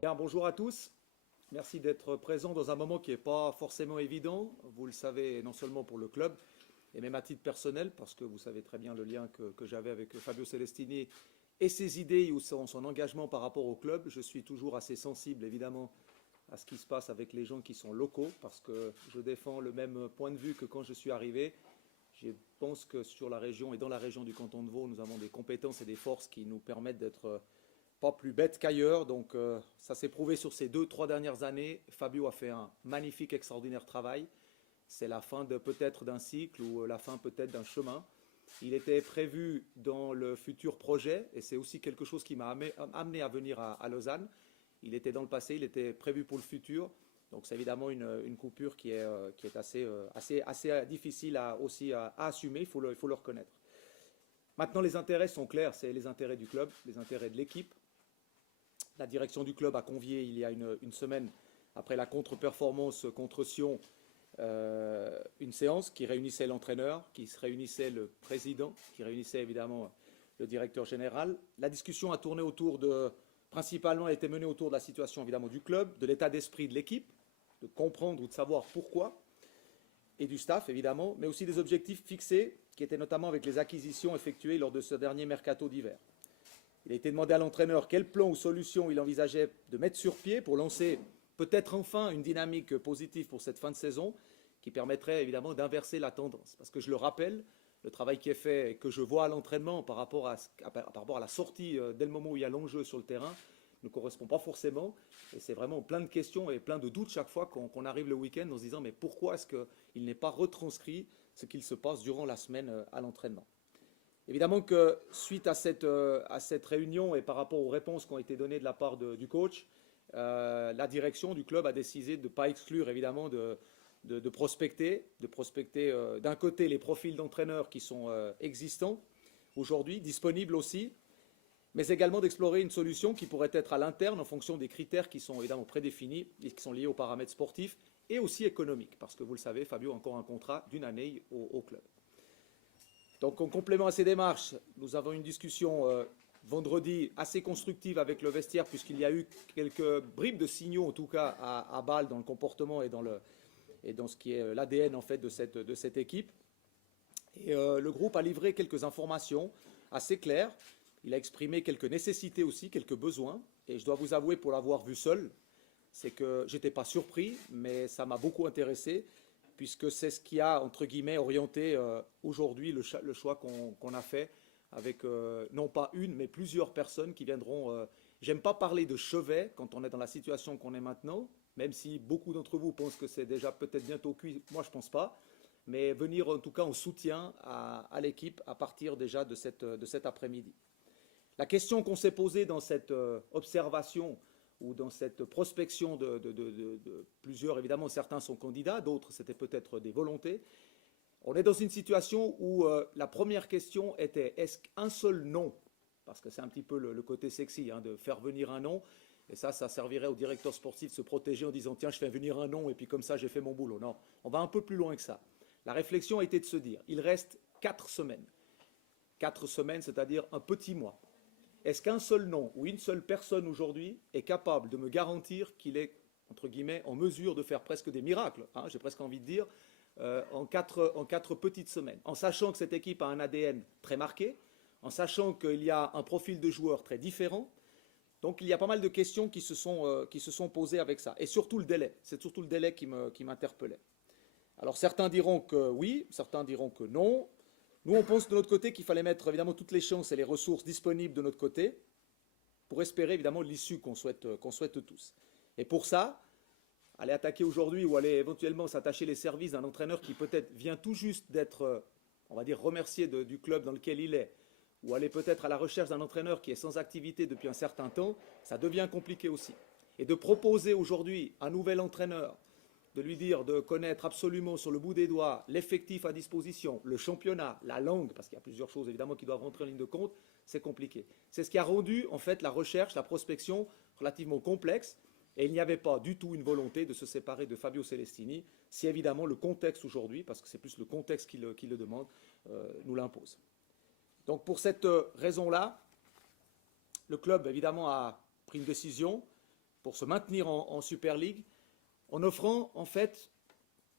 Bien, bonjour à tous. Merci d'être présents dans un moment qui n'est pas forcément évident. Vous le savez, non seulement pour le club, et même à titre personnel, parce que vous savez très bien le lien que j'avais avec Fabio Celestini et ses idées ou son engagement par rapport au club. Je suis toujours assez sensible, évidemment, à ce qui se passe avec les gens qui sont locaux, parce que je défends le même point de vue que quand je suis arrivé. Je pense que sur la région et dans la région du canton de Vaud, nous avons des compétences et des forces qui nous permettent d'être pas plus bêtes qu'ailleurs. Donc ça s'est prouvé sur ces 2-3 dernières années. Fabio a fait un magnifique, extraordinaire travail. C'est la fin peut-être d'un cycle ou la fin peut-être d'un chemin. Il était prévu dans le futur projet et c'est aussi quelque chose qui m'a amené à venir à Lausanne. Il était dans le passé, il était prévu pour le futur. Donc c'est évidemment une coupure qui est assez difficile aussi à assumer, il faut le reconnaître. Maintenant, les intérêts sont clairs, c'est les intérêts du club, les intérêts de l'équipe. La direction du club a convié il y a une semaine, après la contre-performance contre Sion, une séance qui réunissait l'entraîneur, qui se réunissait le président, qui réunissait évidemment le directeur général. La discussion a tourné principalement a été menée autour de la situation évidemment du club, de l'état d'esprit de l'équipe, de comprendre ou de savoir pourquoi, et du staff évidemment, mais aussi des objectifs fixés qui étaient notamment avec les acquisitions effectuées lors de ce dernier mercato d'hiver. Il a été demandé à l'entraîneur quel plan ou solution il envisageait de mettre sur pied pour lancer peut-être enfin une dynamique positive pour cette fin de saison qui permettrait évidemment d'inverser la tendance. Parce que je le rappelle, le travail qui est fait et que je vois à l'entraînement par rapport à la sortie dès le moment où il y a l'enjeu sur le terrain ne correspond pas forcément. Et c'est vraiment plein de questions et plein de doutes chaque fois qu'on arrive le week-end en se disant mais pourquoi est-ce qu'il n'est pas retranscrit ce qu'il se passe durant la semaine à l'entraînement. Évidemment que suite à cette réunion et par rapport aux réponses qui ont été données de la part du coach, la direction du club a décidé de ne pas exclure évidemment de prospecter d'un côté les profils d'entraîneurs qui sont existants aujourd'hui, disponibles aussi, mais également d'explorer une solution qui pourrait être à l'interne en fonction des critères qui sont évidemment prédéfinis et qui sont liés aux paramètres sportifs et aussi économiques, parce que vous le savez, Fabio a encore un contrat d'une année au club. Donc en complément à ces démarches, nous avons une discussion vendredi assez constructive avec le vestiaire, puisqu'il y a eu quelques bribes de signaux, en tout cas à Bâle, dans le comportement et dans ce qui est l'ADN en fait de cette équipe. Et le groupe a livré quelques informations assez claires. Il a exprimé quelques nécessités aussi, quelques besoins. Et je dois vous avouer, pour l'avoir vu seul, c'est que je n'étais pas surpris, mais ça m'a beaucoup intéressé, puisque c'est ce qui a, entre guillemets, orienté aujourd'hui le choix qu'on a fait avec non pas une, mais plusieurs personnes qui viendront. J'aime pas parler de chevet quand on est dans la situation qu'on est maintenant, même si beaucoup d'entre vous pensent que c'est déjà peut-être bientôt cuit. Moi, je ne pense pas. Mais venir en tout cas en soutien à l'équipe à partir déjà de cet après-midi. La question qu'on s'est posée dans cette observation ou dans cette prospection de plusieurs, évidemment certains sont candidats, d'autres c'était peut-être des volontés. On est dans une situation où la première question était est-ce qu'un seul nom, parce que c'est un petit peu le côté sexy de faire venir un nom, et ça servirait au directeur sportif de se protéger en disant tiens je fais venir un nom et puis comme ça j'ai fait mon boulot. Non, on va un peu plus loin que ça. La réflexion a été de se dire il reste 4 semaines. 4 semaines, c'est-à-dire un petit mois. Est-ce qu'un seul nom ou une seule personne aujourd'hui est capable de me garantir qu'il est, entre guillemets, en mesure de faire presque des miracles, j'ai presque envie de dire, en 4 petites semaines, en sachant que cette équipe a un ADN très marqué, en sachant qu'il y a un profil de joueurs très différent. Donc il y a pas mal de questions qui se sont posées avec ça. Et surtout le délai. C'est surtout le délai qui m'interpellait. Alors certains diront que oui, certains diront que non. Nous, on pense de notre côté qu'il fallait mettre évidemment toutes les chances et les ressources disponibles de notre côté pour espérer évidemment l'issue qu'on souhaite tous. Et pour ça, aller attaquer aujourd'hui ou aller éventuellement s'attacher les services d'un entraîneur qui peut-être vient tout juste d'être, on va dire, remercié du club dans lequel il est, ou aller peut-être à la recherche d'un entraîneur qui est sans activité depuis un certain temps, ça devient compliqué aussi. Et de proposer aujourd'hui un nouvel entraîneur, de lui dire de connaître absolument sur le bout des doigts l'effectif à disposition, le championnat, la langue, parce qu'il y a plusieurs choses évidemment qui doivent rentrer en ligne de compte, c'est compliqué. C'est ce qui a rendu en fait la recherche, la prospection relativement complexe. Et il n'y avait pas du tout une volonté de se séparer de Fabio Celestini, si évidemment le contexte aujourd'hui, parce que c'est plus le contexte qui le demande, nous l'impose. Donc pour cette raison-là, le club évidemment a pris une décision pour se maintenir en Super League, en offrant en fait,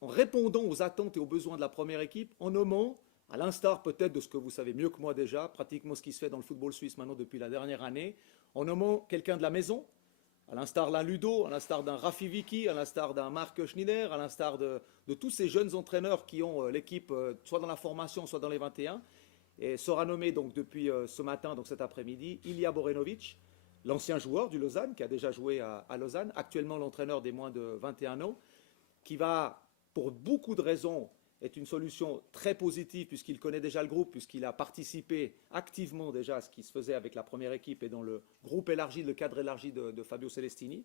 en répondant aux attentes et aux besoins de la première équipe, en nommant, à l'instar peut-être de ce que vous savez mieux que moi déjà, pratiquement ce qui se fait dans le football suisse maintenant depuis la dernière année, en nommant quelqu'un de la maison, à l'instar d'un Ludo, à l'instar d'un Rafi Vicky, à l'instar d'un Marc Schneider, à l'instar de tous ces jeunes entraîneurs qui ont l'équipe soit dans la formation, soit dans les 21, et sera nommé donc depuis ce matin, donc cet après-midi, Ilija Borenovic, l'ancien joueur du Lausanne, qui a déjà joué à Lausanne, actuellement l'entraîneur des moins de 21 ans, qui va, pour beaucoup de raisons, est une solution très positive puisqu'il connaît déjà le groupe, puisqu'il a participé activement déjà à ce qui se faisait avec la première équipe et dans le groupe élargi, le cadre élargi de Fabio Celestini.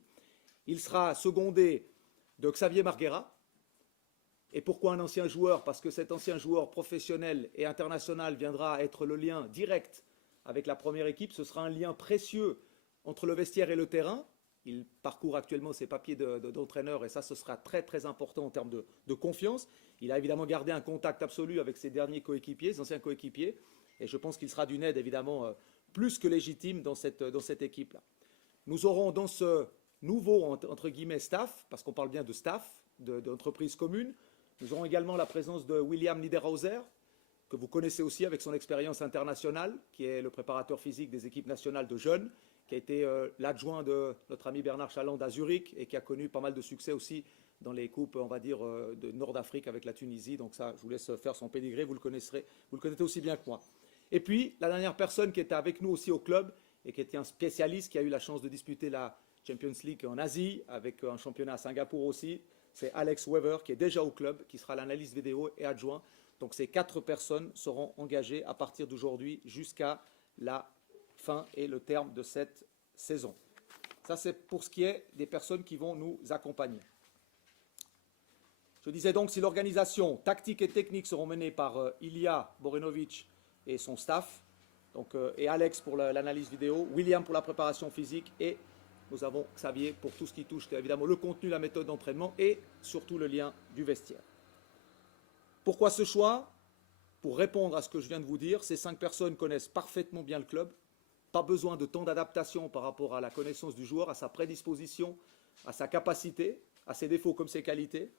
Il sera secondé de Xavier Marguera. Et pourquoi un ancien joueur? Parce que cet ancien joueur professionnel et international viendra être le lien direct avec la première équipe. Ce sera un lien précieux entre le vestiaire et le terrain. Il parcourt actuellement ses papiers d'entraîneur et ça, ce sera très très important en termes de confiance. Il a évidemment gardé un contact absolu avec ses derniers coéquipiers, ses anciens coéquipiers, et je pense qu'il sera d'une aide évidemment plus que légitime dans cette équipe-là. Nous aurons dans ce nouveau, entre guillemets, staff, parce qu'on parle bien de staff, d'entreprise commune, nous aurons également la présence de William Niederhauser, que vous connaissez aussi avec son expérience internationale, qui est le préparateur physique des équipes nationales de jeunes, qui a été l'adjoint de notre ami Bernard Chaland à Zurich et qui a connu pas mal de succès aussi dans les coupes, on va dire, de Nord d'Afrique avec la Tunisie. Donc ça, je vous laisse faire son pédigré, vous le connaissez aussi bien que moi. Et puis, la dernière personne qui était avec nous aussi au club et qui était un spécialiste, qui a eu la chance de disputer la Champions League en Asie, avec un championnat à Singapour aussi, c'est Alex Weber, qui est déjà au club, qui sera l'analyste vidéo et adjoint. Donc ces 4 personnes seront engagées à partir d'aujourd'hui jusqu'à la fin et le terme de cette saison. Ça, c'est pour ce qui est des personnes qui vont nous accompagner. Je disais donc, si l'organisation tactique et technique seront menées par Ilija Borenovic et son staff, donc, et Alex pour l'analyse vidéo, William pour la préparation physique et nous avons Xavier pour tout ce qui touche évidemment le contenu, la méthode d'entraînement et surtout le lien du vestiaire. Pourquoi ce choix? Pour répondre à ce que je viens de vous dire, ces 5 personnes connaissent parfaitement bien le club. Pas besoin de temps d'adaptation par rapport à la connaissance du joueur, à sa prédisposition, à sa capacité, à ses défauts comme ses qualités.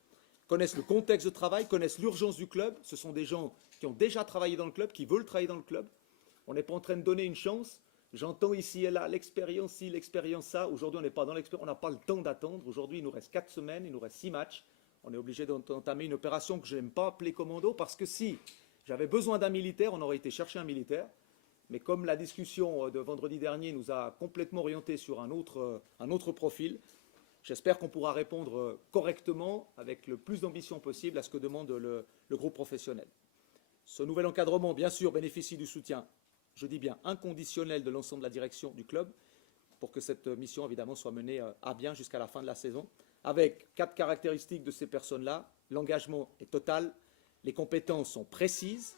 Connaissent le contexte de travail, connaissent l'urgence du club. Ce sont des gens qui ont déjà travaillé dans le club, qui veulent travailler dans le club. On n'est pas en train de donner une chance. J'entends ici et là l'expérience ci, l'expérience ça. Aujourd'hui, on n'est pas dans l'expérience, on n'a pas le temps d'attendre. Aujourd'hui, il nous reste 4 semaines, il nous reste 6 matchs. On est obligé d'entamer une opération que je n'aime pas appeler commando parce que si j'avais besoin d'un militaire, on aurait été chercher un militaire. Mais comme la discussion de vendredi dernier nous a complètement orienté sur un autre profil, j'espère qu'on pourra répondre correctement, avec le plus d'ambition possible, à ce que demande le groupe professionnel. Ce nouvel encadrement, bien sûr, bénéficie du soutien, je dis bien inconditionnel, de l'ensemble de la direction du club, pour que cette mission, évidemment, soit menée à bien jusqu'à la fin de la saison, avec 4 caractéristiques de ces personnes-là. L'engagement est total, les compétences sont précises,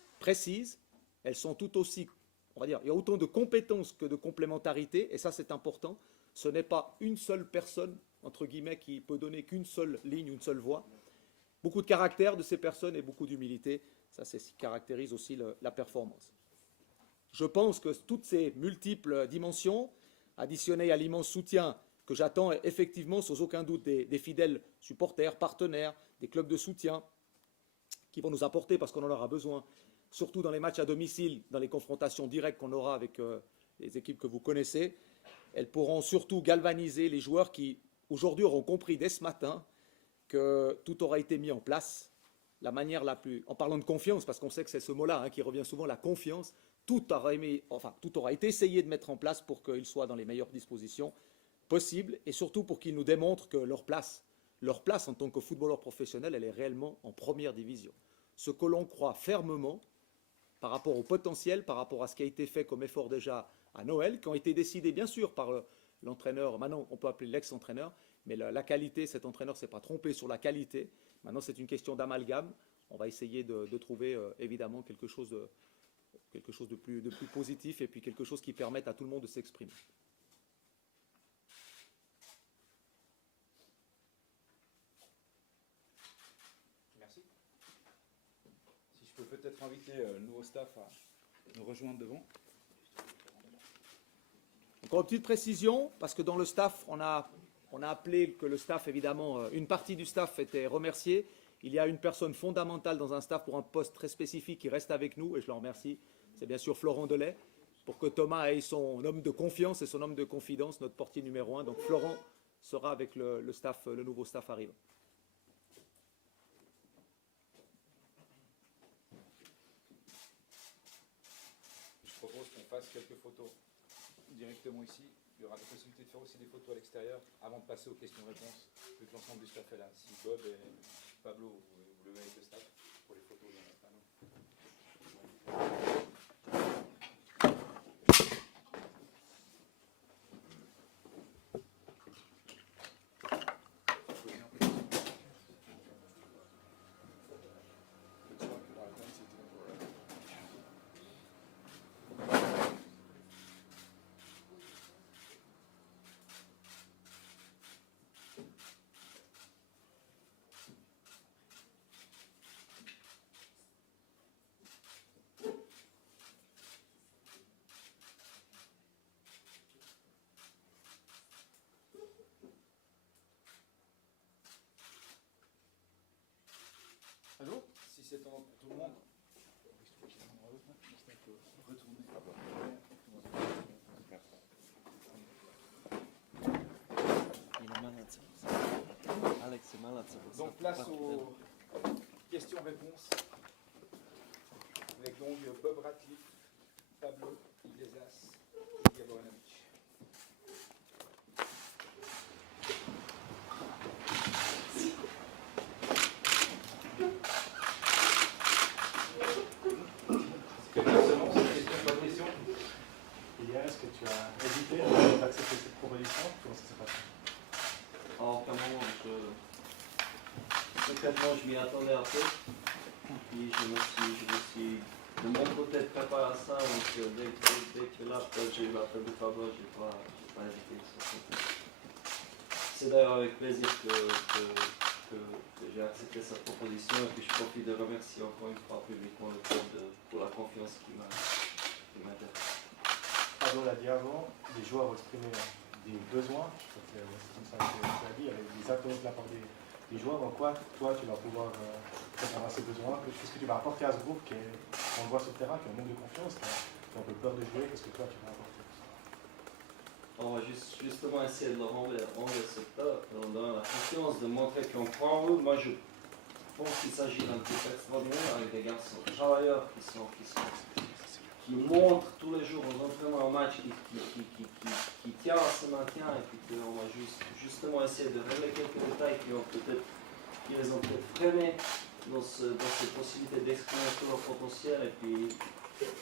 elles sont tout aussi, on va dire, il y a autant de compétences que de complémentarité, et ça c'est important. Ce n'est pas une seule personne, entre guillemets, qui peut donner qu'une seule ligne, une seule voie. Beaucoup de caractère de ces personnes et beaucoup d'humilité, ça c'est ce qui caractérise aussi la performance. Je pense que toutes ces multiples dimensions, additionnées à l'immense soutien que j'attends effectivement sans aucun doute des fidèles supporters, partenaires, des clubs de soutien, qui vont nous apporter parce qu'on en aura besoin, surtout dans les matchs à domicile, dans les confrontations directes qu'on aura avec les équipes que vous connaissez. Elles pourront surtout galvaniser les joueurs qui, aujourd'hui, auront compris dès ce matin que tout aura été mis en place. La manière la plus, en parlant de confiance, parce qu'on sait que c'est ce mot-là qui revient souvent, la confiance, tout aura été essayé de mettre en place pour qu'ils soient dans les meilleures dispositions possibles et surtout pour qu'ils nous démontrent que leur place en tant que footballeur professionnel, elle est réellement en première division. Ce que l'on croit fermement par rapport au potentiel, par rapport à ce qui a été fait comme effort déjà à Noël, qui ont été décidés bien sûr par l'entraîneur, maintenant on peut appeler l'ex-entraîneur, mais la qualité, cet entraîneur ne s'est pas trompé sur la qualité. Maintenant c'est une question d'amalgame. On va essayer de trouver évidemment quelque chose de plus positif et puis quelque chose qui permette à tout le monde de s'exprimer. peut-être inviter le nouveau staff à nous rejoindre devant. Encore une petite précision, parce que dans le staff, on a appelé que le staff, évidemment, une partie du staff était remerciée. Il y a une personne fondamentale dans un staff pour un poste très spécifique qui reste avec nous, et je le remercie. C'est bien sûr Florent Delay, pour que Thomas ait son homme de confiance et son homme de confidence, notre portier numéro 1. Donc Florent sera avec le staff, le nouveau staff arrive. Je propose qu'on fasse quelques photos directement ici. Il y aura la possibilité de faire aussi des photos à l'extérieur avant de passer aux questions-réponses, vu que l'ensemble du staff est là. Si Bob et Pablo, vous levez avec le staff pour les photos, il y en a pas nous. Allô? Si c'est pour tout le monde, Alex est malade, c'est pour ça. donc place aux questions-réponses avec donc Bob Ratliff, Pablo Iglesias et Gaboranovic. Est-ce que tu as hésité à accepter cette proposition? Comment ça s'est passé? En aucun moment, concrètement, je m'y attendais un peu. Puis je me suis de mon côté préparé à ça. Donc dès que là, j'ai eu l'appel de Pablo, j'ai pas hésité sur ce côté. C'est d'ailleurs avec plaisir que j'ai accepté cette proposition et que je profite de remercier encore une fois publiquement le club pour la confiance qu'il m'a donnée. Pablo l'a dit avant, les joueurs ont exprimé des besoins, c'est comme ça que tu l'as dit, avec des attentes de la part des joueurs. En quoi, toi, tu vas pouvoir répondre à ces besoins? Qu'est-ce que tu vas apporter à ce groupe qu'on voit sur le terrain, qui a un manque de confiance, qui a un peu peur de jouer? Qu'est-ce que toi, tu vas apporter? On va justement essayer de leur enlever cette peur, de leur donner la confiance, de montrer qu'on croit en eux. Moi, je pense qu'il s'agit d'un groupe extraordinaire avec des garçons travailleurs qui montrent tous les jours aux entraînements en match, qui tient à ce maintien, et puis qu'on va justement essayer de régler quelques détails qui les ont peut-être freinés dans ces possibilités d'exprimer tout leur potentiel, et puis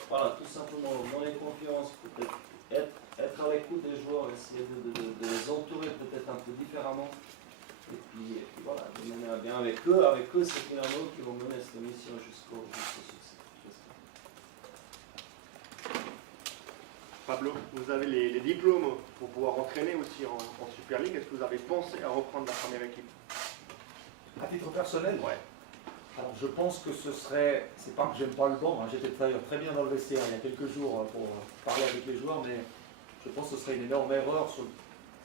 voilà, tout simplement leur donner confiance, peut-être être à l'écoute des joueurs, essayer de les entourer peut-être un peu différemment, et puis voilà, de mener à bien avec eux, c'est finalement eux qui vont mener cette mission jusqu'au succès. Pablo, vous avez les diplômes pour pouvoir entraîner aussi en Super League. Est-ce que vous avez pensé à reprendre la première équipe? À titre personnel, Ouais. alors je pense que ce serait, c'est pas que j'aime pas le banc, hein, j'étais d'ailleurs très bien dans le vestiaire il y a quelques jours pour parler avec les joueurs, mais je pense que ce serait une énorme erreur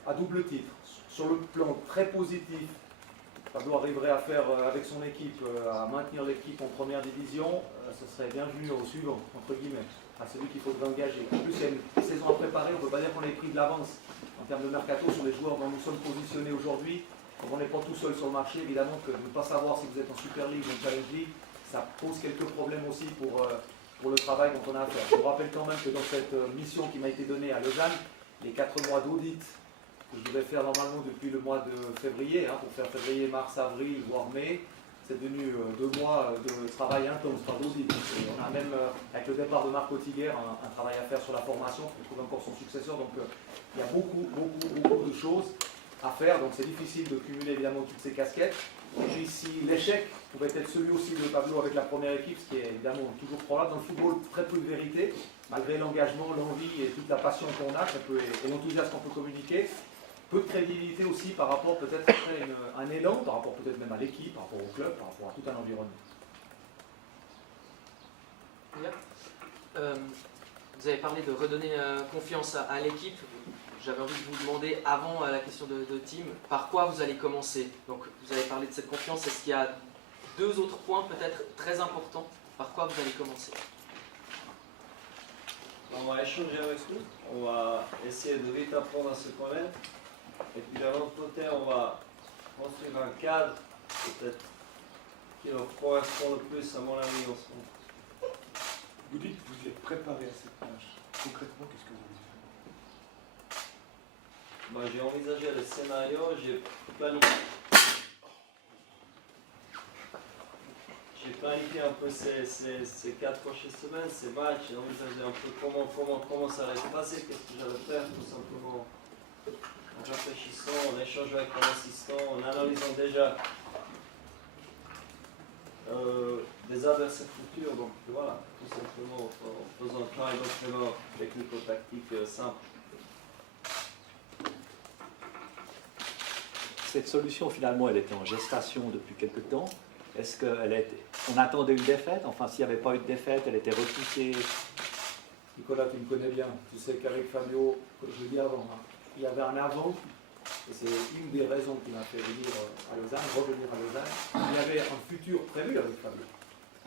à double titre. Sur le plan très positif, Pablo arriverait à faire avec son équipe, à maintenir l'équipe en première division, ce serait bienvenu au suivant, entre guillemets, à celui qu'il faudrait engager. En plus, il y a une saison à préparer, on ne peut pas dire qu'on ait pris de l'avance en termes de mercato sur les joueurs dont nous sommes positionnés aujourd'hui. Comme on n'est pas tout seul sur le marché, évidemment que de ne pas savoir si vous êtes en Super League ou en Challenge League, ça pose quelques problèmes aussi pour le travail dont on a à faire. Je vous rappelle quand même que dans cette mission qui m'a été donnée à Lausanne, les 4 mois d'audit que je devais faire normalement depuis le mois de février, pour faire février, mars, avril, voire mai, c'est devenu 2 mois de travail intense, pas d'audit. On a même, avec le départ de Marco Tiguer, un travail à faire sur la formation pour trouver encore son successeur. Donc il y a beaucoup de choses à faire, donc c'est difficile de cumuler évidemment toutes ces casquettes. Et puis si l'échec pouvait être celui aussi de Pablo avec la première équipe, ce qui est évidemment toujours probable, dans le football, très peu de vérité, malgré l'engagement, l'envie et toute la passion qu'on a, et l'enthousiasme qu'on peut communiquer, peu de crédibilité aussi par rapport peut-être à un élan, par rapport peut-être même à l'équipe, par rapport au club, par rapport à tout un environnement. vous avez parlé de redonner confiance à l'équipe. J'avais envie de vous demander, avant la question de team, par quoi vous allez commencer? Donc, vous avez parlé de cette confiance. Est-ce qu'il y a deux autres points peut-être très importants? Par quoi vous allez commencer? On va échanger avec eux, on va essayer de vite apprendre à se connaître. Et puis de l'autre côté, on va construire un cadre, peut-être, qui leur correspond le plus, à mon avis, en ce moment. Vous dites que vous êtes préparé à cette tâche. Concrètement, qu'est-ce que vous avez fait? Bah, j'ai envisagé le scénario, j'ai planifié un peu ces 4 prochaines semaines, ces matchs, j'ai envisagé un peu comment ça allait se passer, qu'est-ce que j'allais faire, tout simplement en réfléchissant, en échangeant avec mon assistant, en analysant déjà des adversaires futurs, donc voilà, tout simplement en faisant un travail d'entraînement technico-tactique simple. Cette solution, finalement, elle était en gestation depuis quelque temps. Est-ce qu'on attendait une défaite? Enfin, s'il n'y avait pas eu de défaite, elle était repoussée. Nicolas, tu me connais bien. Tu sais qu'avec Fabio, comme je l'ai dit avant, hein, il y avait un avant, et c'est une des raisons qui m'a fait revenir à Lausanne. Il y avait un futur prévu avec Fabio.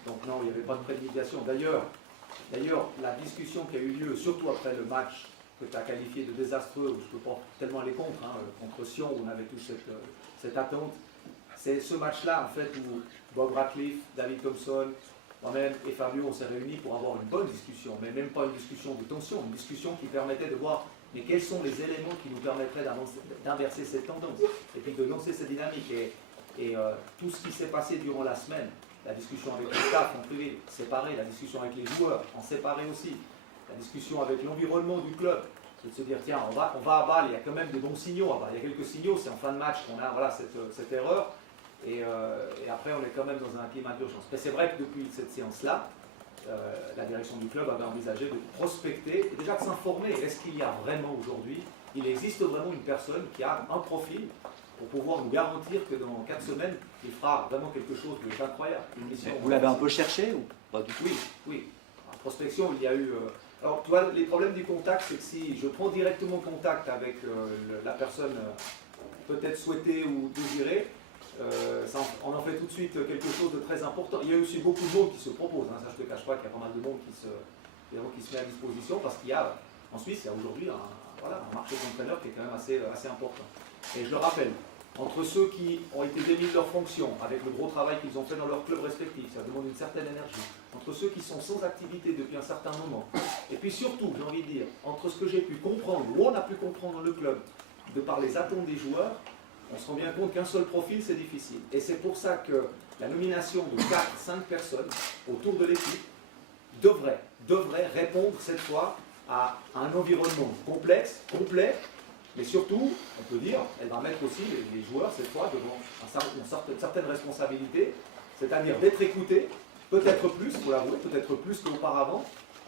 Donc non, il n'y avait pas de préméditation. D'ailleurs, la discussion qui a eu lieu, surtout après le match que tu as qualifié de désastreux, où je ne peux pas tellement aller contre, hein, contre Sion, où on avait tous cette attente, c'est ce match-là, en fait, où Bob Ratcliffe, David Thompson, moi-même et Fabio, on s'est réunis pour avoir une bonne discussion, mais même pas une discussion de tension, une discussion qui permettait de voir mais quels sont les éléments qui nous permettraient d'inverser cette tendance, et puis de lancer cette dynamique. Et tout ce qui s'est passé durant la semaine, la discussion avec le staff en privé, séparé, la discussion avec les joueurs, en séparé aussi, la discussion avec l'environnement du club, c'est de se dire, tiens, on va à Bâle, il y a quand même de bons signaux à Bâle. Il y a quelques signaux, c'est en fin de match qu'on a voilà, cette erreur, et après on est quand même dans un climat d'urgence. Mais c'est vrai que depuis cette séance-là, la direction du club avait envisagé de prospecter, et déjà de s'informer, est-ce qu'il y a vraiment aujourd'hui, il existe vraiment une personne qui a un profil pour pouvoir nous garantir que dans 4 semaines, il fera vraiment quelque chose d'incroyable. Vous l'avez un peu cherché ou pas du tout? Oui. En prospection, il y a eu... alors, tu vois, les problèmes du contact, c'est que si je prends directement contact avec la personne peut-être souhaitée ou désirée, on en fait tout de suite quelque chose de très important. Il y a aussi beaucoup de monde qui se propose, hein, ça je ne te cache pas qu'il y a pas mal de monde qui se met à disposition, parce qu'il y a, en Suisse, il y a aujourd'hui un marché d'entraîneurs qui est quand même assez important. Et je le rappelle, entre ceux qui ont été démis de leurs fonctions, avec le gros travail qu'ils ont fait dans leur club respectif, ça demande une certaine énergie, entre ceux qui sont sans activité depuis un certain moment, et puis surtout, j'ai envie de dire, entre ce que j'ai pu comprendre, ou on a pu comprendre dans le club, de par les attentes des joueurs, on se rend bien compte qu'un seul profil, c'est difficile. Et c'est pour ça que la nomination de 4-5 personnes autour de l'équipe devrait répondre cette fois à un environnement complexe, complet, mais surtout, on peut dire, elle va mettre aussi les joueurs cette fois devant une certaine responsabilité, c'est-à-dire d'être écoutés, peut-être plus, il faut l'avouer, peut-être plus qu'auparavant.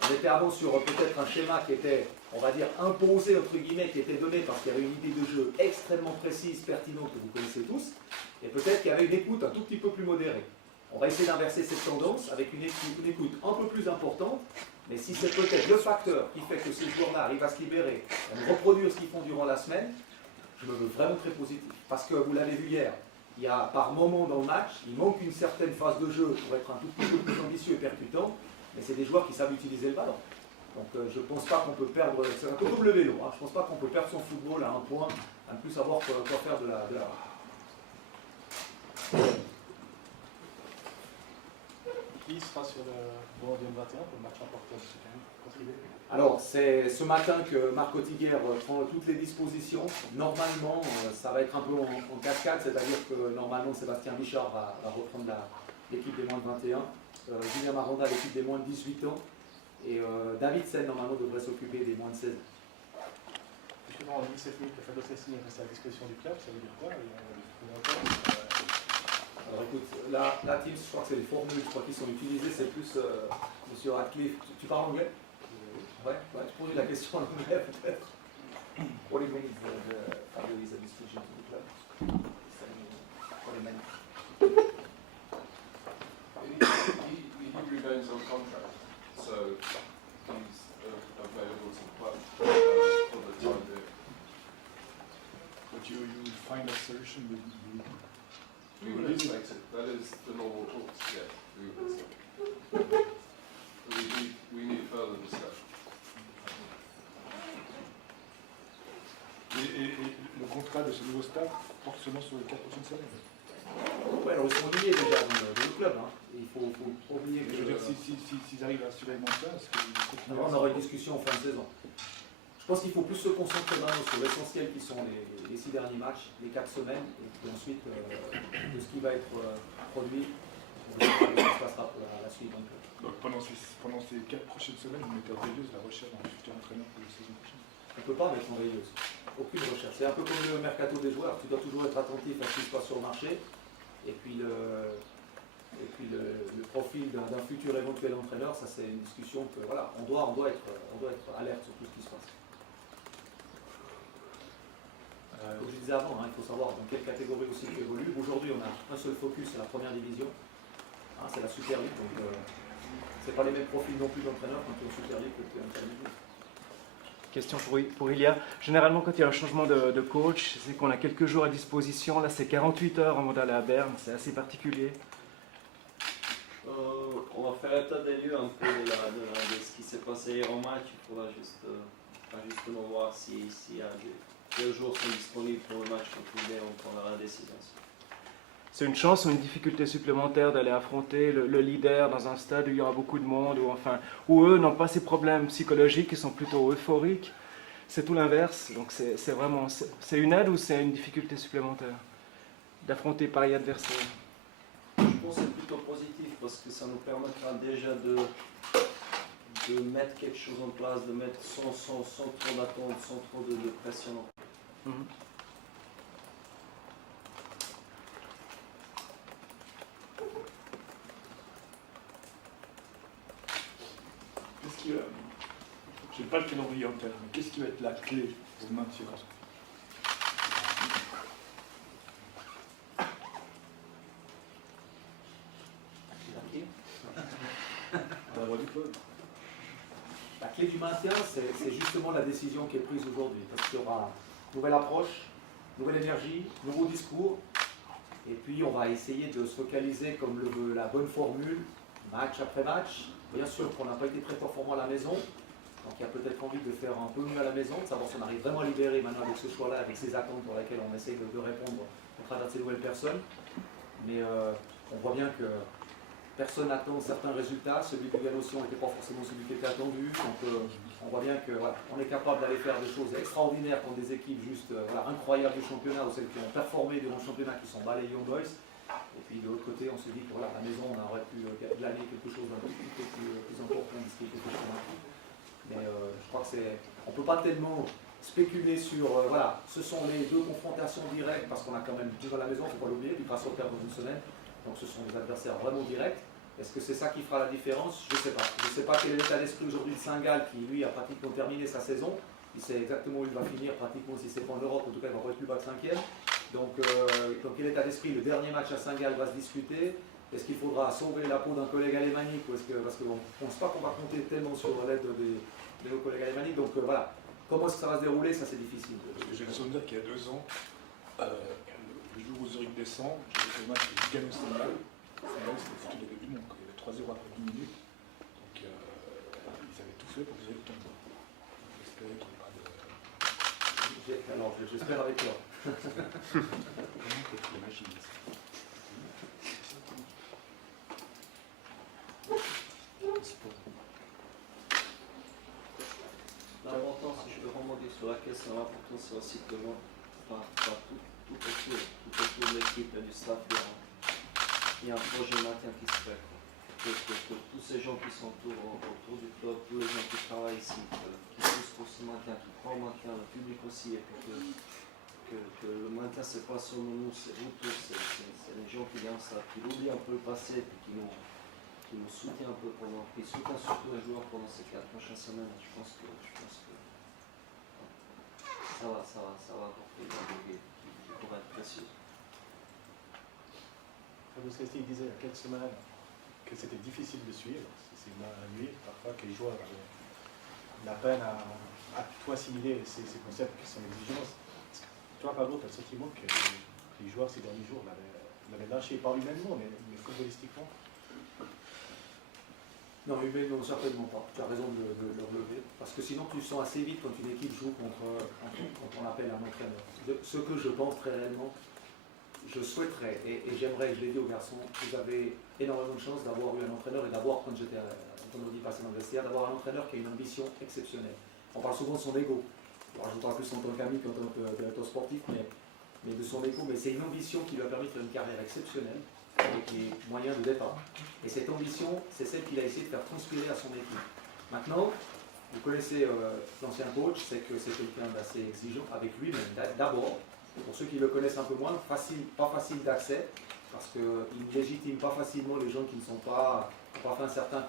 On était avant sur peut-être un schéma qui était, on va dire, imposé, entre guillemets, qui était donné parce qu'il y avait une idée de jeu extrêmement précise, pertinente, que vous connaissez tous, et peut-être qu'il y avait une écoute un tout petit peu plus modérée. On va essayer d'inverser cette tendance avec une écoute un peu plus importante, mais si c'est peut-être le facteur qui fait que ces joueurs-là arrivent à se libérer, à reproduire ce qu'ils font durant la semaine, je me veux vraiment très positif. Parce que vous l'avez vu hier, il y a par moment dans le match, il manque une certaine phase de jeu pour être un tout petit peu plus ambitieux et percutant, mais c'est des joueurs qui savent utiliser le ballon. Donc je ne pense pas qu'on peut perdre, c'est un peu comme le vélo, hein, je ne pense pas qu'on peut perdre son football à un point, à ne plus savoir quoi faire de la Qui sera sur le banc 2021 pour le match important de ce contribuer? Alors, c'est ce matin que Marc Ottiguer prend toutes les dispositions. Normalement, ça va être un peu en cascade, c'est-à-dire que normalement, Sébastien Bichard va reprendre l'équipe des moins de 21, Julien Maranda, l'équipe des moins de 18 ans, et David Sen, normalement, devrait s'occuper des moins de 16 ans. Justement, on a dit cette nuit que Fabio Cessini reste à la disposition du club, ça veut dire quoi? Alors écoute, la Teams, je crois que c'est les formules, je crois qu'ils sont utilisées, c'est plus Monsieur Radcliffe. Tu parles anglais? Ouais, je pose la question en anglais peut-être. What it means that Fabio is a distinction to the club? What it meant? He remains on contract, so he's available to play for the time being. But you find a solution with We would expect it. That is the normal course, yes. We would expect it. We need further discussion. et le contrat de ce nouveau staff porte seulement sur les 4 prochaines semaines. Ouais, alors ils sont liés déjà dans le club. Hein. Et il faut pas oublier que. Je veux dire, s'ils arrivent à assurer le maintien, est-ce qu'ils continuent On aura une discussion en fin de saison. Je pense qu'il faut plus se concentrer maintenant sur l'essentiel qui sont les 6 derniers matchs, les 4 semaines, et puis ensuite de ce qui va être produit, on verra ce qui se passera pour la suite. Donc pendant ces 4 prochaines semaines, vous mettez en veilleuse la recherche d'un futur entraîneur pour la saison prochaine. On ne peut pas mettre en veilleuse. Aucune recherche. C'est un peu comme le mercato des joueurs. Tu dois toujours être attentif à ce qui se passe sur le marché. Et puis le profil d'un futur éventuel entraîneur, ça c'est une discussion que voilà, on doit être alerte sur tout ce qui se passe. Comme je disais avant, hein, il faut savoir dans quelle catégorie aussi tu évolues. Aujourd'hui, on a un seul focus, c'est la première division. Hein, c'est la Super League, donc c'est pas les mêmes profils non plus d'entraîneurs quand tu es en Super League que tu es en Interleague. Question pour Ilia. Généralement, quand il y a un changement de coach, c'est qu'on a quelques jours à disposition. Là, c'est 48 heures avant d'aller à Berne. C'est assez particulier. On va faire état des lieux un peu de ce qui s'est passé hier au match. Il faudra justement voir s'il y a quels jours sont disponibles pour le match contre l'idée, on prendra la décision. C'est une chance ou une difficulté supplémentaire d'aller affronter le leader dans un stade où il y aura beaucoup de monde, où eux n'ont pas ces problèmes psychologiques, ils sont plutôt euphoriques. C'est tout l'inverse. Donc c'est une aide ou c'est une difficulté supplémentaire d'affronter pareil adversaire? Je pense que c'est plutôt positif parce que ça nous permettra déjà de mettre quelque chose en place, de mettre sans trop d'attente, sans trop de pression. Qu'est-ce qui va... Je n'ai pas le calendrier en tête, mais qu'est-ce qui va être la clé pour le maintien? La clé du maintien, c'est justement la décision qui est prise aujourd'hui. Parce qu'il y aura une nouvelle approche, nouvelle énergie, nouveau discours. Et puis on va essayer de se focaliser comme le veut la bonne formule, match après match. Bien sûr qu'on n'a pas été très performant à la maison. Donc il y a peut-être envie de faire un peu mieux à la maison, de savoir si on arrive vraiment à libérer maintenant avec ce choix-là, avec ces attentes pour lesquelles on essaye de répondre au travers de ces nouvelles personnes. Mais on voit bien que personne n'attend certains résultats. Celui du Galocion n'était pas forcément celui qui était attendu. Donc on voit bien qu'on est capable d'aller faire des choses extraordinaires contre des équipes juste incroyables du championnat, ou celles qui ont performé durant le championnat, qui sont balayées Young Boys. Et puis de l'autre côté, on se dit que à la maison, on aurait pu glaner quelque chose d'un petit peu plus important de ce qui était fait. Mais je crois que on ne peut pas tellement spéculer sur, ce sont les deux confrontations directes, parce qu'on a quand même deux à la maison, il ne faut pas l'oublier, du Grasse au Père dans une semaine. Donc ce sont des adversaires vraiment directs. Est-ce que c'est ça qui fera la différence? Je ne sais pas. Je ne sais pas quel est l'état d'esprit aujourd'hui de Saint-Gall, qui lui a pratiquement terminé sa saison. Il sait exactement où il va finir, pratiquement, si ce n'est pas en Europe, en tout cas il ne va pas être plus bas que 5e. Donc quel état d'esprit? Le dernier match à Saint-Gall va se discuter. Est-ce qu'il faudra sauver la peau d'un collègue alémanique, ou parce qu'on ne pense pas qu'on va compter tellement sur l'aide de nos collègues alémaniques. Donc voilà, comment est-ce que ça va se dérouler? Ça c'est difficile. J'ai le souvenir qu'il y a 2 ans, le jour où Zurich descend, j'ai fait le match de Lugano Saint-Gall. Saint-Gall c'était foutu de début du monde, il y avait 3-0 après 10 minutes. Donc ils avaient tout fait pour que Zurich tombe. J'espérais qu'il n'y ait pas de... Alors j'espère avec toi. Comment que tu l'imagines? L'important, si je peux rebondir sur la question, l'important c'est aussi que tout autour de l'équipe et du staff, il y a un projet maintien qui se fait. Que tous ces gens qui sont autour du club, tous les gens qui travaillent ici, qui poussent pour ce maintien, qui croient au maintien, le public aussi, et puis que le maintien c'est pas seulement nous, c'est vous tous, c'est les gens qui viennent ça, qui oublient un peu le passé, et qui nous soutiennent un peu qui soutiennent surtout les joueurs pendant ces 4 prochaines semaines. Je pense que ça va apporter des idées qui pourraient être précieuses. Vous savez, il disait il y a quelques semaines que c'était difficile de suivre, c'est à nuit, parfois que les joueurs avaient la peine à tout assimiler ces concepts qui sont exigences. Toi, Pablo, tu as le sentiment que les joueurs ces derniers jours l'avaient lâché, pas humainement, mais footballistiquement? Non, humainement, certainement pas. Tu as raison de le relever. Parce que sinon, tu sens assez vite quand une équipe joue contre on appelle un entraîneur. Ce que je pense très réellement, je souhaiterais, et j'aimerais, je l'ai dit aux garçons, vous avez énormément de chance d'avoir eu un entraîneur et d'avoir, quand j'étais vendredi passé dans le vestiaire, d'avoir un entraîneur qui a une ambition exceptionnelle. On parle souvent de son ego. Alors, je ne parle plus en tant qu'ami qu'en tant que directeur sportif, mais de son ego. Mais c'est une ambition qui lui a permis de faire une carrière exceptionnelle, avec les moyens de départ. Et cette ambition, c'est celle qu'il a essayé de faire transpirer à son équipe. Maintenant, vous connaissez l'ancien coach, c'est que c'est quelqu'un d'assez exigeant avec lui-même. D'abord, pour ceux qui le connaissent un peu moins, pas facile d'accès, parce qu'il ne légitime pas facilement les gens qui ne sont pas fait un certain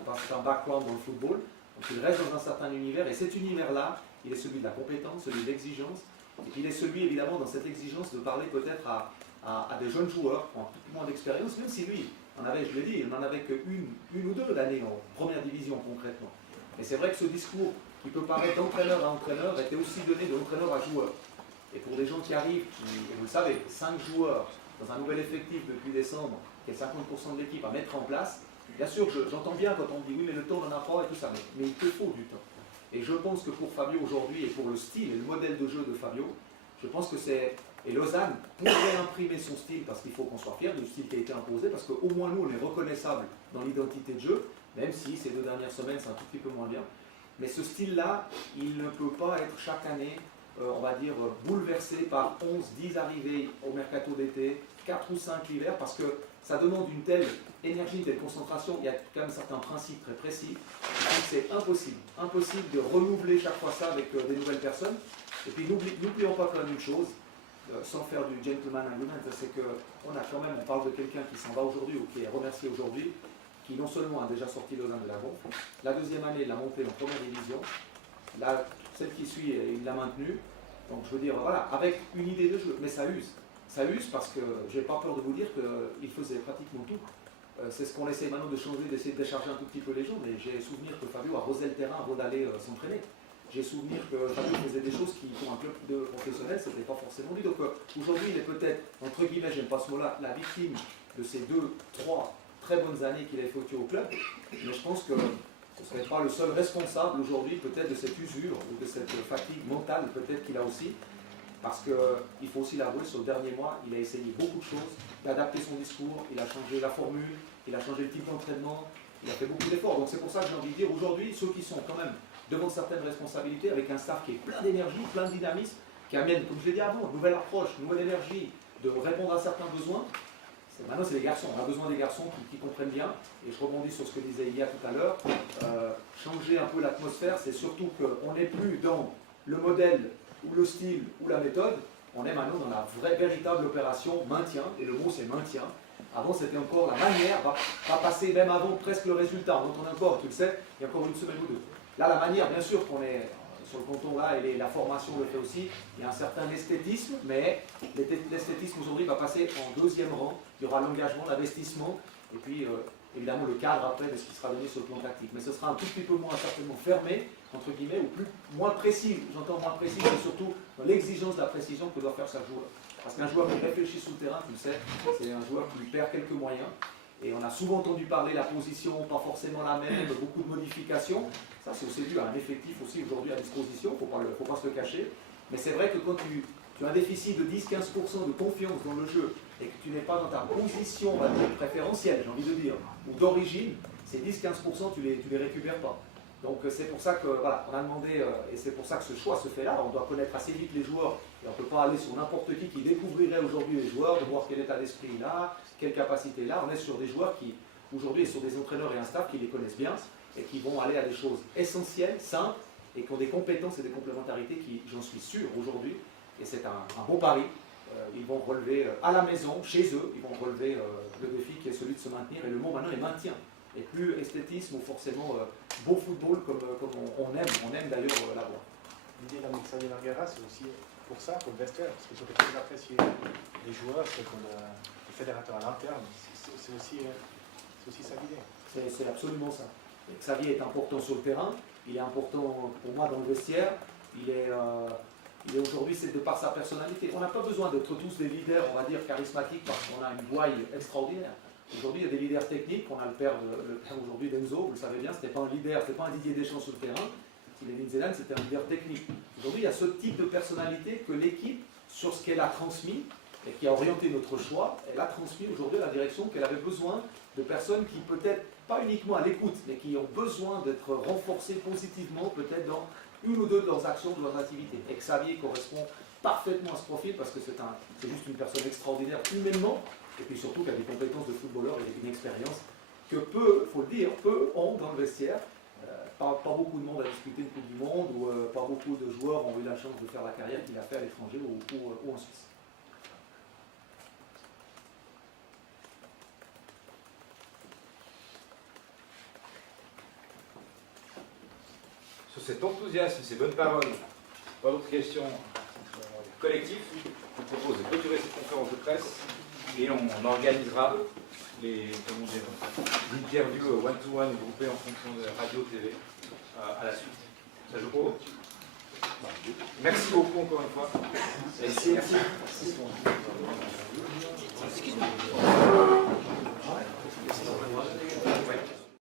background dans le football. Donc il reste dans un certain univers, et cet univers-là, il est celui de la compétence, celui de l'exigence, et puis il est celui, évidemment, dans cette exigence, de parler peut-être à des jeunes joueurs qui ont un peu moins d'expérience, même si lui, je l'ai dit, il n'en avait qu'une ou deux l'année en première division concrètement. Mais c'est vrai que ce discours, qui peut paraître d'entraîneur à entraîneur, était aussi donné d'entraîneur à joueur. Et pour des gens qui arrivent, et vous le savez, 5 joueurs dans un nouvel effectif depuis décembre, qui est 50% de l'équipe à mettre en place, bien sûr, j'entends bien quand on me dit oui, mais le temps n'en a pas et tout ça, mais il te faut du temps. Et je pense que pour Fabio aujourd'hui, et pour le style et le modèle de jeu de Fabio, je pense que c'est... Et Lausanne pourrait imprimer son style, parce qu'il faut qu'on soit fier du style qui a été imposé, parce qu'au moins nous, on est reconnaissable dans l'identité de jeu, même si ces 2 dernières semaines, c'est un tout petit peu moins bien. Mais ce style-là, il ne peut pas être chaque année, on va dire, bouleversé par 11, 10 arrivées au mercato d'été, 4 ou 5 l'hiver, parce que ça demande une telle énergie, une telle concentration, il y a quand même certains principes très précis, donc c'est impossible de renouveler chaque fois ça avec des nouvelles personnes. Et puis n'oublions pas quand même une chose, sans faire du gentleman agreement, c'est qu'on parle de quelqu'un qui s'en va aujourd'hui ou qui est remercié aujourd'hui, qui non seulement a déjà sorti Lausanne de la gonfle, la deuxième année il l'a monté en première division, celle qui suit il l'a maintenue, donc je veux dire voilà, avec une idée de jeu, mais ça use parce que j'ai pas peur de vous dire qu'il faisait pratiquement tout. C'est ce qu'on essaie maintenant de changer, d'essayer de décharger un tout petit peu les gens, mais j'ai souvenir que Fabio arrosait le terrain avant d'aller s'entraîner. J'ai souvenir que Fabio faisait des choses qui, pour un club de professionnels, ce n'était pas forcément lui. Donc aujourd'hui, il est peut-être, entre guillemets, j'aime pas ce mot-là, la victime de ces 2, 3 très bonnes années qu'il a effectuées au club. Mais je pense que ce ne serait pas le seul responsable aujourd'hui, peut-être, de cette usure ou de cette fatigue mentale, peut-être qu'il a aussi. Parce qu'il faut aussi l'avouer, sur le dernier mois, il a essayé beaucoup de choses, d'adapter son discours, il a changé la formule, il a changé le type d'entraînement, il a fait beaucoup d'efforts. Donc c'est pour ça que j'ai envie de dire aujourd'hui, ceux qui sont quand même devant certaines responsabilités, avec un staff qui est plein d'énergie, plein de dynamisme, qui amène, comme je l'ai dit avant, nouvelle approche, nouvelle énergie, de répondre à certains besoins. Maintenant, c'est les garçons. On a besoin des garçons qui comprennent bien. Et je rebondis sur ce que disait Ilia tout à l'heure. Changer un peu l'atmosphère, c'est surtout qu'on n'est plus dans le modèle ou le style ou la méthode. On est maintenant dans la vraie, véritable opération maintien. Et le mot, c'est maintien. Avant, c'était encore la manière, va passer même avant presque le résultat. On entend encore, tu le sais, il y a encore une semaine ou deux. Là, la manière, bien sûr qu'on est sur le canton là, et la formation le fait aussi, il y a un certain esthétisme, mais l'esthétisme aujourd'hui va passer en deuxième rang. Il y aura l'engagement, l'investissement, et puis évidemment le cadre après de ce qui sera donné sur le plan tactique. Mais ce sera un tout petit peu moins certainement fermé, entre guillemets, ou moins précis. J'entends moins précis, mais surtout dans l'exigence de la précision que doit faire chaque joueur. Parce qu'un joueur qui réfléchit sous le terrain, tu le sais, c'est un joueur qui perd quelques moyens. Et on a souvent entendu parler la position, pas forcément la même, beaucoup de modifications. Ça, c'est aussi dû à un effectif aussi aujourd'hui à disposition, il ne faut pas se le cacher. Mais c'est vrai que quand tu as un déficit de 10-15% de confiance dans le jeu et que tu n'es pas dans ta position, on va dire, préférentielle, j'ai envie de dire, ou d'origine, ces 10-15%, tu les récupères pas. Donc c'est pour ça que, voilà, on a demandé, et c'est pour ça que ce choix se fait là. On doit connaître assez vite les joueurs, et on ne peut pas aller sur n'importe qui découvrirait aujourd'hui les joueurs, de voir quel état d'esprit là, quelle capacité là. On est sur des joueurs qui, aujourd'hui, sont des entraîneurs et un staff qui les connaissent bien, et qui vont aller à des choses essentielles, simples, et qui ont des compétences et des complémentarités qui, j'en suis sûr, aujourd'hui, et c'est un beau pari, ils vont relever à la maison, chez eux, ils vont relever le défi qui est celui de se maintenir, et le mot maintenant est maintien. Et plus esthétisme ou forcément beau football comme on aime d'ailleurs l'avoir. L'idée d'un Xavier Marguera, c'est aussi pour ça, pour le vestiaire, parce que je peux très apprécier les joueurs, c'est qu'on a le fédérateur à l'interne, c'est aussi ça l'idée. C'est absolument ça. Et Xavier est important sur le terrain, il est important pour moi dans le vestiaire, il est aujourd'hui, c'est de par sa personnalité. On n'a pas besoin d'être tous des leaders, on va dire, charismatiques parce qu'on a une gouaille extraordinaire. Aujourd'hui, il y a des leaders techniques, on a le père aujourd'hui d'Enzo, vous le savez bien, c'était pas un leader, c'était pas un Didier Deschamps sur le terrain, Zinedine Zidane, c'était un leader technique. Aujourd'hui, il y a ce type de personnalité que l'équipe, sur ce qu'elle a transmis, et qui a orienté notre choix, elle a transmis aujourd'hui la direction qu'elle avait besoin de personnes qui peut-être, pas uniquement à l'écoute, mais qui ont besoin d'être renforcées positivement, peut-être dans une ou deux de leurs actions, de leurs activités. Et Xavier correspond parfaitement à ce profil parce que c'est juste une personne extraordinaire humainement, et puis surtout qui a des compétences de footballeur et une expérience que peu, il faut le dire, peu ont dans le vestiaire. Pas beaucoup de monde a disputé une Coupe du Monde, ou pas beaucoup de joueurs ont eu la chance de faire la carrière qu'il a fait à l'étranger ou en Suisse. Sur cet enthousiasme, ces bonnes paroles, pas d'autres questions collectives, je vous propose de clôturer cette conférence de presse et on organisera les interviews one-to-one groupées en fonction de radio, TV à la suite. Ça joue pour vous? Merci beaucoup encore une fois. Merci. Merci.